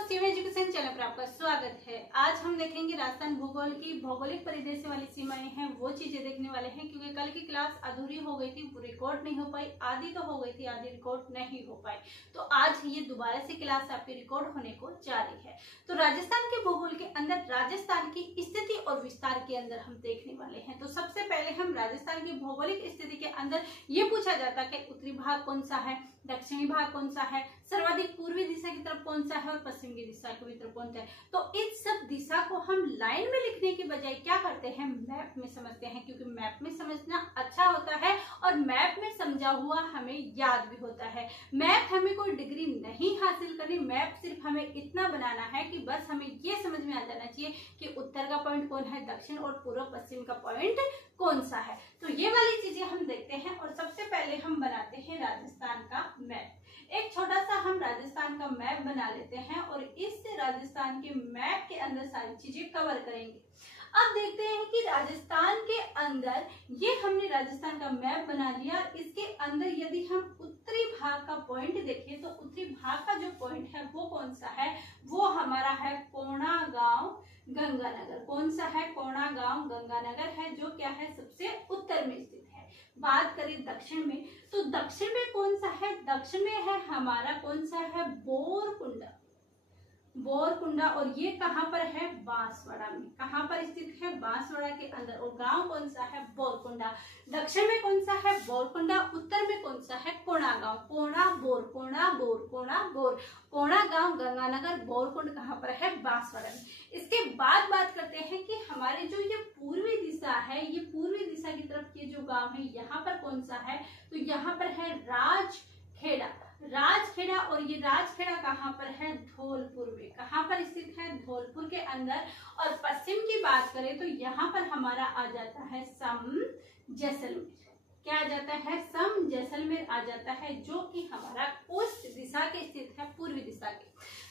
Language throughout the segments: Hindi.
सीमा एजुकेशन चैनल पर आपका स्वागत है। आज हम देखेंगे राजस्थान भूगोल की भौगोलिक परिदृश्य वाली सीमाएं हैं, वो चीजें देखने वाले हैं क्योंकि कल की क्लास अधूरी हो गई थी, रिकॉर्ड नहीं हो पाई, आधी तो हो गई थी, आधी रिकॉर्ड नहीं हो पाई। तो आज ये दोबारा से क्लास आपकी रिकॉर्ड होने को जा रही है। तो राजस्थान के भूगोल के अंदर राजस्थान की स्थिति और विस्तार के अंदर हम देखने वाले हैं। तो सबसे पहले हम राजस्थान की भौगोलिक स्थिति के अंदर ये पूछा जाता है कि उत्तरी भाग कौन सा है, दक्षिणी भाग कौन सा है, सर्वाधिक पूर्वी दिशा की तरफ कौन सा है और पश्चिम की दिशा की तरफ कौन सा है। तो इन सब दिशा को हम लाइन में लिखने के बजाय क्या करते हैं, मैप में समझते हैं, क्योंकि मैप में समझना अच्छा होता है और मैप में समझा हुआ हमें याद भी होता है। मैप हमें कोई डिग्री नहीं हासिल करनी, मैप सिर्फ हमें इतना बनाना है कि बस हमें ये समझ में आ जाना चाहिए कि उत्तर का पॉइंट कौन है, दक्षिण और पूर्व पश्चिम का पॉइंट कौन सा है। तो ये वाली चीजें हम देखते हैं और सबसे पहले हम बनाते हैं राजस्थान का मैप। एक छोटा सा हम राजस्थान का मैप बना लेते हैं और इससे राजस्थान के मैप के अंदर सारी चीजें कवर करेंगे। अब देखते हैं कि राजस्थान के अंदर ये हमने राजस्थान का मैप बना लिया। इसके अंदर यदि हम उत्तरी भाग का पॉइंट देखें तो उत्तरी भाग का जो पॉइंट है वो कौन सा है, वो हमारा है कोणागांव गंगानगर। कौन सा है, कोणागांव गंगानगर है, जो क्या है सबसे उत्तर में स्थित है। बात करें दक्षिण में तो दक्षिण में कौन सा है, दक्षिण में है हमारा कौन सा है, बोरकुंडा। बोरकुंडा और ये कहाँ पर है, बांसवाड़ा में। कहाँ पर स्थित है, बांसवाड़ा के अंदर। और गांव कौन सा है, बोरकुंडा। दक्षिण में कौन सा है, बोरकुंडा। उत्तर में कौन सा है, कोणागांव। कोणा बोर, कोणा बोर, कोणा बोर, कोणागांव गंगानगर, बोरकुंड कहाँ पर है, बांसवाड़ा में। इसके बाद बात करते हैं कि हमारे जो ये पूर्वी दिशा है, ये पूर्वी दिशा की तरफ ये जो गांव है यहाँ पर कौन सा है, तो यहाँ पर है राजखेड़ा। राजखेड़ा और ये राजखेड़ा कहाँ पर है, धौलपुर में। कहाँ पर स्थित है, धौलपुर के अंदर। और पश्चिम की बात करें तो यहाँ पर हमारा आ जाता है सम जैसलमेर। क्या आ जाता है, सम जैसलमेर आ जाता है, जो कि हमारा उस दिशा के स्थित है, पूर्वी दिशा के।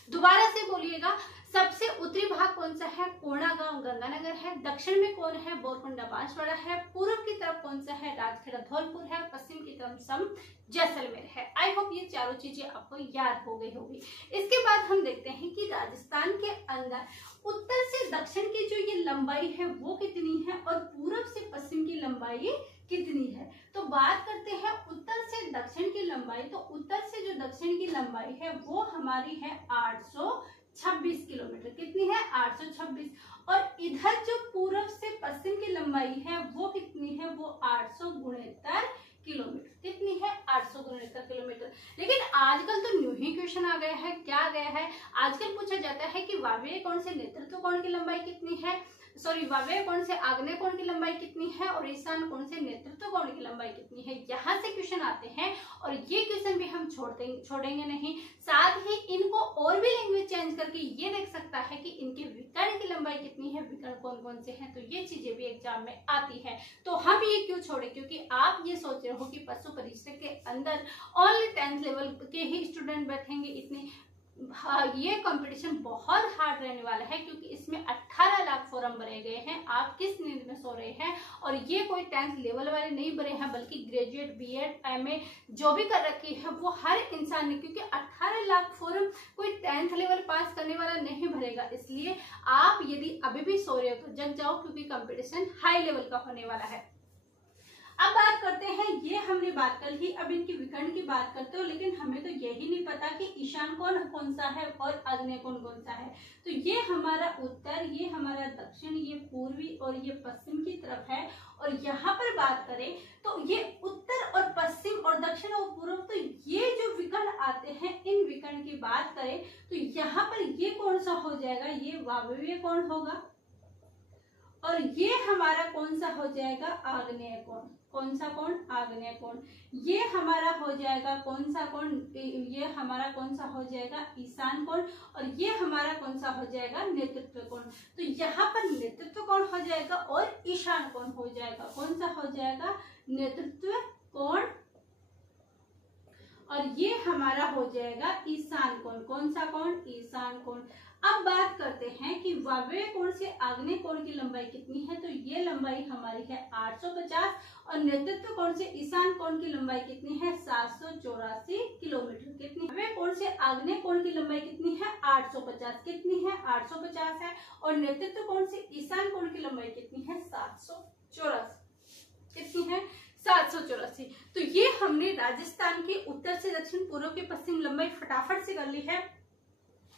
दोबारा से बोलिएगा, सबसे उत्तरी भाग कौन सा है, कोणागांव गंगानगर है। दक्षिण में कौन है, बोरकुंडा बांसवाड़ा है। पूर्व की तरफ कौन सा है, राजखेड़ा धौलपुर है। पश्चिम की तरफ सम जैसलमेर है। आई होप ये चारों चीजें आपको याद हो गई होगी। इसके बाद हम देखते हैं कि राजस्थान के अंदर उत्तर से दक्षिण की जो ये लंबाई है वो कितनी है और पूर्व से पश्चिम की लंबाई कितनी है। तो बात करते हैं उत्तर से दक्षिण की लंबाई। तो उत्तर से जो दक्षिण की लंबाई है वो हमारी है 826 किलोमीटर। कितनी है, 826। और इधर जो पूर्व से पश्चिम की लंबाई है वो कितनी है, वो 869 किलोमीटर। कितनी है, 869 किलोमीटर। लेकिन आजकल तो न्यू ही क्वेश्चन आ गया है। क्या आ गया है, आजकल पूछा जाता है कि वायव्य कोण से नेतृत्व कोण की लंबाई कितनी है, वायव्य कोण से आग्नेय कोण की लंबाई कितनी है और ईशान कोण से नेतृत्व कोण की लंबाई कितनी है। यहाँ से क्वेश्चन आते हैं और ये क्वेश्चन भी हम छोड़ेंगे नहीं। साथ ही इनको और भी लैंग्वेज चेंज करके ये देख सकता है कि इनके विकर्ण की लंबाई कितनी है, विकर्ण कौन कौन से हैं। तो ये चीजें भी एग्जाम में आती है। तो हम ये क्यों छोड़े, क्योंकि आप ये सोच रहे हो कि पशु परीक्षा के अंदर ओनली 10th लेवल के ही स्टूडेंट बैठेंगे। इतने ये कंपटीशन बहुत हार्ड रहने वाला है क्योंकि इसमें 18 लाख फॉर्म भरे गए हैं। आप किस नींद में सो रहे हैं, और ये कोई 10th लेवल वाले नहीं भरे हैं, बल्कि ग्रेजुएट, बीएड, एमए जो भी कर रखी है वो हर इंसान ने, क्योंकि 18 लाख फॉर्म कोई 10th लेवल पास करने वाला नहीं भरेगा। इसलिए आप यदि अभी भी सो रहे हो तो जग जाओ, क्योंकि कंपटीशन हाई लेवल का होने वाला है। अब बात करते हैं, ये हमने बात कर ली, अब इनकी विकर्ण की बात करते हो, लेकिन हमें तो यही नहीं पता कि ईशान कोण कौन सा है और आग्नेय कोण कौन सा है। तो ये हमारा उत्तर, ये हमारा दक्षिण, ये पूर्वी और ये पश्चिम की तरफ है। और यहाँ पर बात करें तो ये उत्तर और पश्चिम और दक्षिण और पूर्व, तो ये जो विकर्ण आते हैं, इन विकर्ण की बात करें तो यहाँ पर ये कौन सा हो जाएगा, ये वायव्य कोण होगा और ये हमारा कौन सा हो जाएगा, आग्नेय कोण। कौन सा कोण, आग्नेय कोण। ये हमारा हो जाएगा कौन सा कोण, ये हमारा कौन सा हो जाएगा, ईशान कोण। और ये हमारा कौन सा हो जाएगा, नेतृत्व कोण। तो यहाँ पर नेतृत्व कोण हो जाएगा और ईशान कोण हो जाएगा। कौन सा हो जाएगा, नेतृत्व कोण। और ये हमारा हो जाएगा ईशान कोण। कौन सा कोण, ईशान कोण। अब बात करते हैं कि वायव्य कोण से आग्नेय कोण की लंबाई कितनी है। तो ये लंबाई हमारी है 850 और नेतृत्व कोण से ईशान कोण की लंबाई कितनी है, 784 किलोमीटर। कितनी, वायव्य कोण से आग्नेय कोण की लंबाई कितनी है, 850 कितनी है 850 है। और नेतृत्व कोण से ईशान कोण की लंबाई कितनी है 784 कितनी है 784। तो ये हमने राजस्थान के उत्तर से दक्षिण पूर्व की पश्चिम लंबाई फटाफट से कर ली है।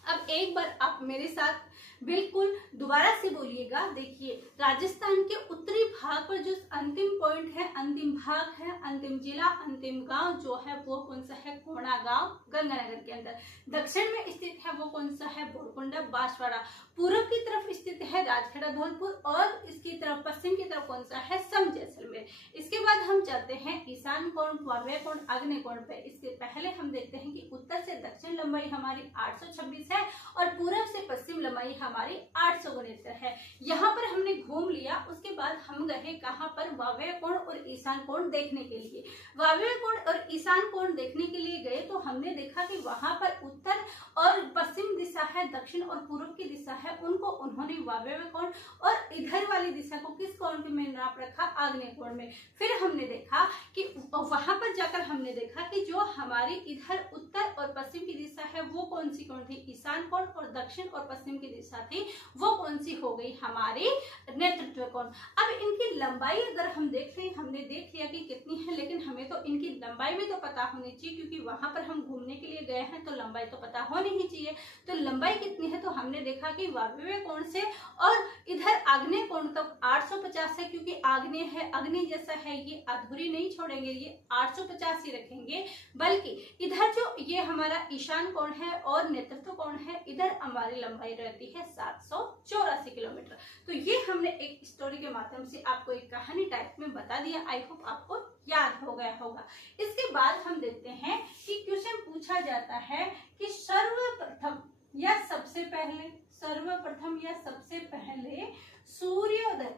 अब एक बार आप मेरे साथ बिल्कुल दोबारा से बोलिएगा। देखिए राजस्थान के उत्तरी भाग पर जो अंतिम पॉइंट है, अंतिम भाग है, अंतिम जिला, अंतिम गांव जो है वो कौन सा है कोणा गांव गंगानगर के अंदर। दक्षिण में स्थित है वो कौन सा है बोरकुंडा बांसवाड़ा। पूर्व की तरफ स्थित है राजखेड़ा धौलपुर और इसकी तरफ पश्चिम की तरफ कौन सा है सम जैसलमेर। इसके बाद हम चलते हैं ईशान कोण, वायव्य कोण, आग्नेय कोण पे। इसके पहले हम देखते हैं कि उत्तर से दक्षिण लंबाई हमारी 826 है और पूर्व से पश्चिम लंबाई हमारी 869 है। यहाँ पर हमने घूम लिया। उसके बाद हम गए कहाँ पर वायव्य कोण और ईशान कोण देखने के लिए। वायव्य कोण और ईशान कोण देखने के लिए गए तो हमने देखा कि वहां पर उत्तर और पश्चिम दिशा है, दक्षिण और पूर्व की दिशा है, उनको उन्होंने वायव्य कोण और इधर वाली दिशा को किस कोण में नाप रखा आग्नेय कोण में। फिर हमने देखा कि वहां पर जाकर हमने देखा कि जो हमारी इधर उत्तर और पश्चिम की दिशा है वो कौन सी कोण थी ईशान कोण और दक्षिण और पश्चिम की दिशा थी वो कौन सी हो गई हमारी नेतृत्व कोण। अब इनकी लंबाई अगर हम देख रहे हैं, हमने देख लिया कि कितनी है, लेकिन हमें तो इनकी लंबाई भी तो पता होनी चाहिए क्योंकि वहां पर हम घूमने के लिए गए हैं तो लंबाई तो पता होनी ही चाहिए। तो लंबाई कितनी है तो हमने देखा कि वायव्य कोण से और इधर आग्नेय कोण तक 850 है क्योंकि आग्नेय है, अग्नि जैसा है, ये अधूरी नहीं छोड़ेंगे, ये 850 ही रखेंगे। बल्कि इधर जो ये हमारा ईशान कोण है और नेतृत्व कोण है, इधर हमारी लंबाई रहती है 784 किलोमीटर। तो ये हमने एक स्टोरी के माध्यम से आपको एक कहानी टाइप में बता दिया। आई होप आपको याद हो गया होगा। इसके बाद हम देखते हैं कि क्वेश्चन पूछा जाता है कि सर्वप्रथम या सबसे पहले, सर्वप्रथम या सबसे पहले सूर्योदय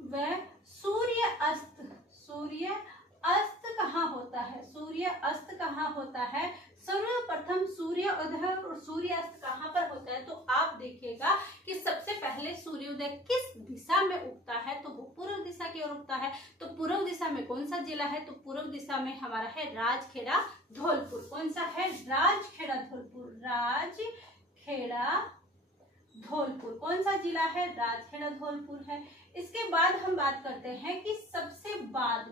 व सूर्य अस्त कहाँ होता है, सूर्य अस्त कहाँ होता है। सर्वप्रथम सूर्योदय और सूर्य अस्त कहाँ पर होता है तो आप देखिएगा कि सबसे पहले सूर्योदय किस दिशा में उगता है तो वो पूर्व दिशा की ओर उगता है। तो पूर्व दिशा में कौन सा जिला है तो पूर्व दिशा में हमारा है राजखेड़ा धौलपुर। कौन सा है राजखेड़ा धौलपुर, राजखेड़ा धौलपुर। कौन सा जिला है राजखेड़ा धौलपुर है। इसके बाद हम बात करते हैं कि सबसे बाद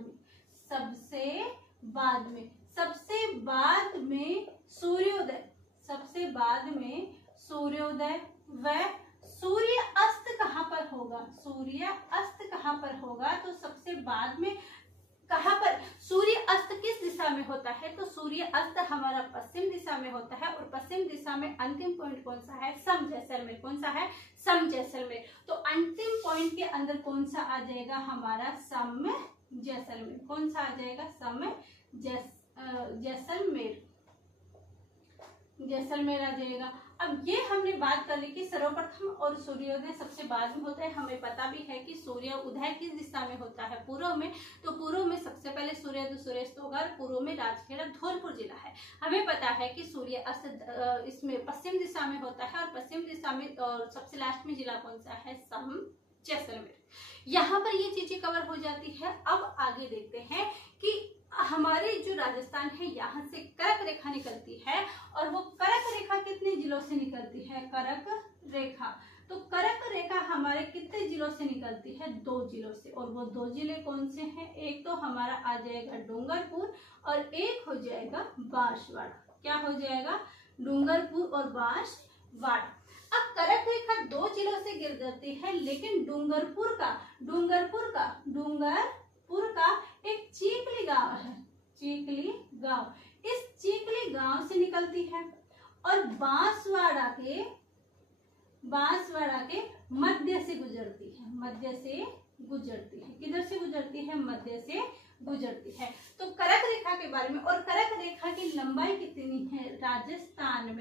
में सूर्योदय व सूर्य अस्त कहाँ पर होगा, सूर्य अस्त कहाँ पर होगा तो सबसे बाद में कहाँ पर सूर्य अस्त किस दिशा में होता है तो सूर्य अस्त हमारा पश्चिम दिशा में होता है और पश्चिम दिशा में अंतिम पॉइंट कौन सा है सम जैसलमेर। कौन सा है सम जैसलमेर। तो अंतिम पॉइंट के अंदर कौन सा आ जाएगा हमारा सम जैसलमेर। कौन सा आ जाएगा सम जैसलमेर आ जाएगा। अब ये हमने बात कर ली कि सर्वप्रथम और सूर्योदय सबसे बाद में होता है। हमें पता भी है कि सूर्य उदय किस दिशा में होता है पूर्व में, तो पूर्व में सबसे पहले सूर्योदय सूर्यास्त होगा। पूर्व में राजखेड़ा धौलपुर जिला है। हमें पता है कि सूर्य अस्त इसमें पश्चिम दिशा में होता है और पश्चिम दिशा में और सबसे लास्ट में जिला कौन सा है सम जैसलमेर। यहाँ पर ये चीजें कवर हो जाती है। अब आगे देखते हैं कि हमारे जो राजस्थान है यहाँ से करक रेखा निकलती है और वो करक रेखा कितने जिलों से निकलती है करक रेखा। तो करक रेखा हमारे कितने जिलों से निकलती है 2 जिलों से। और वो 2 जिले कौन से हैं, एक तो हमारा आ जाएगा डूंगरपुर और एक हो जाएगा बांसवाड़ा। क्या हो जाएगा डूंगरपुर और बांसवाड़ा। अब करक रेखा 2 जिलों से गुजरती है लेकिन डूंगरपुर का एक चीकली गांव है, चीकली गांव। इस चीकली गांव से निकलती है और बांसवाड़ा के मध्य से गुजरती है, किधर से गुजरती है मध्य से गुजरती है। तो करक रेखा के बारे में, और करक रेखा की लंबाई कितनी है राजस्थान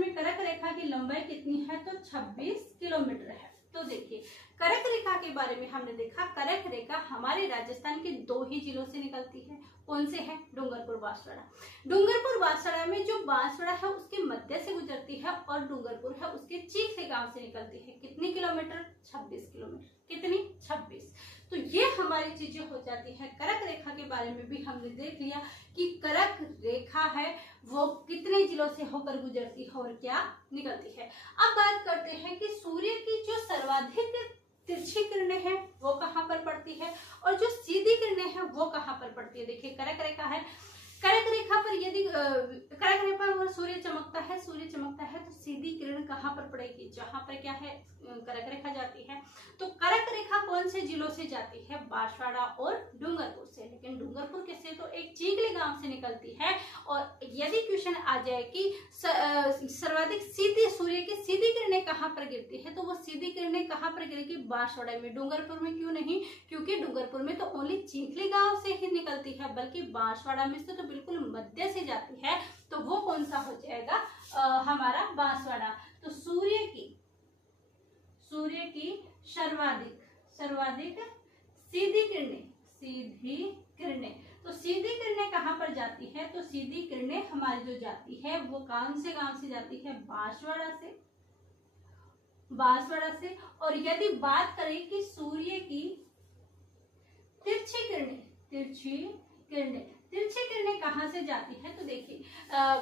में करक रेखा की लंबाई कितनी है तो 26 किलोमीटर है। तो देखिए करक रेखा के बारे में हमने देखा, करक रेखा हमारे राजस्थान के 2 ही जिलों से निकलती है। कौन से है डूंगरपुर बांसवाड़ा। डूंगरपुर बांसवाड़ा में जो बांसवाड़ा है उसके मध्य से गुजरती है और डूंगरपुर है उसके चीख से गांव से निकलती है। कितनी किलोमीटर 26 किलोमीटर। कितनी 26। तो ये हमारी चीजें हो जाती है करक रेखा के बारे में भी हमने देख लिया कि कर्क रेखा है वो कितने जिलों से होकर गुजरती है और क्या निकलती है। अब बात करते हैं कि सूर्य की जो सर्वाधिक तिरछी किरणें हैं वो कहाँ पर पड़ती है और जो सीधी किरणें हैं वो कहाँ पर पड़ती है। देखिए कर्क रेखा है, कर्क रेखा पर यदि कर्क रेखा पर सूर्य चमकता है तो सीधी किरण कहाँ पर पड़ेगी, जहां पर क्या है कर्क रेखा जाती है। तो कर्क रेखा कौन से जिलों से जाती है, बांसवाड़ा और डूंगरपुर से। लेकिन डूंगरपुर कैसे, तो एक चीखली गांव से निकलती है। और यदि क्वेश्चन आ जाए कि सर्वाधिक सीधी सूर्य की सीधी किरणें कहाँ पर गिरती है, तो वो सीधी किरणें कहाँ पर गिरेगी, बांसवाड़ा में। डूंगरपुर में क्यों नहीं, क्योंकि डूंगरपुर में तो ओनली चीखली गांव से ही निकलती है, बल्कि बांसवाड़ा में से तो बिल्कुल मध्य से जाती है। तो वो कौन सा हो जाएगा, हमारा बांसवाड़ा। तो सूर्य की सर्वाधिक सीधी किरणें, तो सीधी किरणें कहाँ पर जाती है, तो सीधी किरणें हमारी जो जाती है वो कौन से गांव से जाती है, बांसवाड़ा से। और यदि बात करें कि सूर्य की तिरछी किरणें कहाँ से जाती है, तो देखिए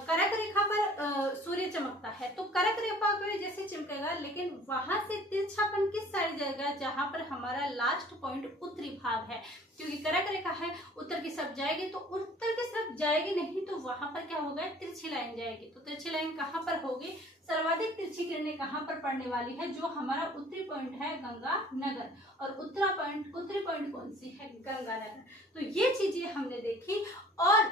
कर्क रेखा पर सूर्य चमकता है, तो कर्क रेखा को जैसे चमकेगा, लेकिन वहां से तिरछापन किस साइड जाएगा, जहां पर हमारा लास्ट पॉइंट उत्तरी भाग है। क्योंकि कर्क रेखा है उत्तर की तरफ जाएगी, तो उत्तर की तरफ जाएगी नहीं तो वहां पर क्या होगा, तिरछी लाइन जाएगी। तो तिरछी लाइन कहाँ पर होगी, सर्वाधिक तिरछी किरणें कहाँ पर पड़ने वाली है, जो हमारा उत्तरी पॉइंट है गंगानगर, और उत्तरी पॉइंट कौन सी है, गंगानगर। तो ये चीजें हमने देखी और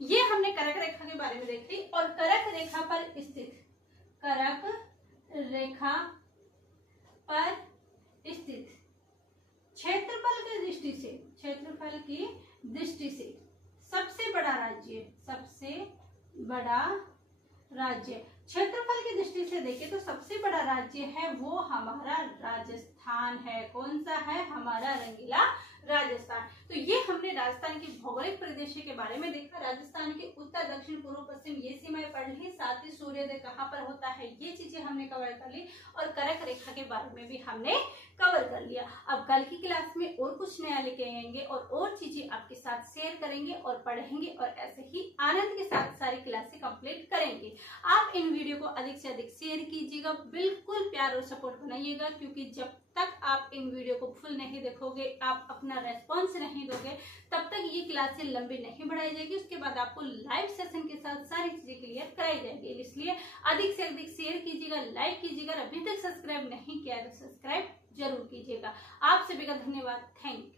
ये हमने कर्क रेखा के बारे में देखी। और कर्क रेखा पर स्थित क्षेत्रफल की दृष्टि से सबसे बड़ा राज्य क्षेत्रफल की दृष्टि से देखें तो सबसे बड़ा राज्य है वो हमारा राजस्थान है। कौन सा है, हमारा रंगीला राजस्थान। तो ये हमने राजस्थान के भौगोलिक परिदृश्य के बारे में देखा। राजस्थान के उत्तर, दक्षिण, पूर्व, पश्चिम ये सीमाएं पढ़ ली, साथ ही सूर्योदय कहाँ पर होता है ये चीजें हमने कवर कर ली, और कर्क रेखा के बारे में भी हमने कवर कर लिया। अब कल की क्लास में और कुछ नया लेके आएंगे और चीजें आपके साथ शेयर करेंगे और पढ़ेंगे, और ऐसे ही आनंद के साथ सारी क्लासें कंप्लीट करेंगे। आप इन वीडियो को अधिक से अधिक शेयर कीजिएगा, बिल्कुल प्यार और सपोर्ट बनाइएगा, क्योंकि जब तक आप इन वीडियो को फुल नहीं देखोगे, आप अपना रेस्पॉन्स नहीं दोगे, तब तक ये क्लासें लंबी नहीं बढ़ाई जाएगी। उसके बाद आपको लाइव सेशन के साथ सारी चीजें क्लियर कराई जाएगी। इसलिए अधिक से अधिक शेयर कीजिएगा, लाइक कीजिएगा। अभी तक सब्सक्राइब नहीं किया तो सब्सक्राइब जरूर कीजिएगा। आप सभी का धन्यवाद, थैंक यू।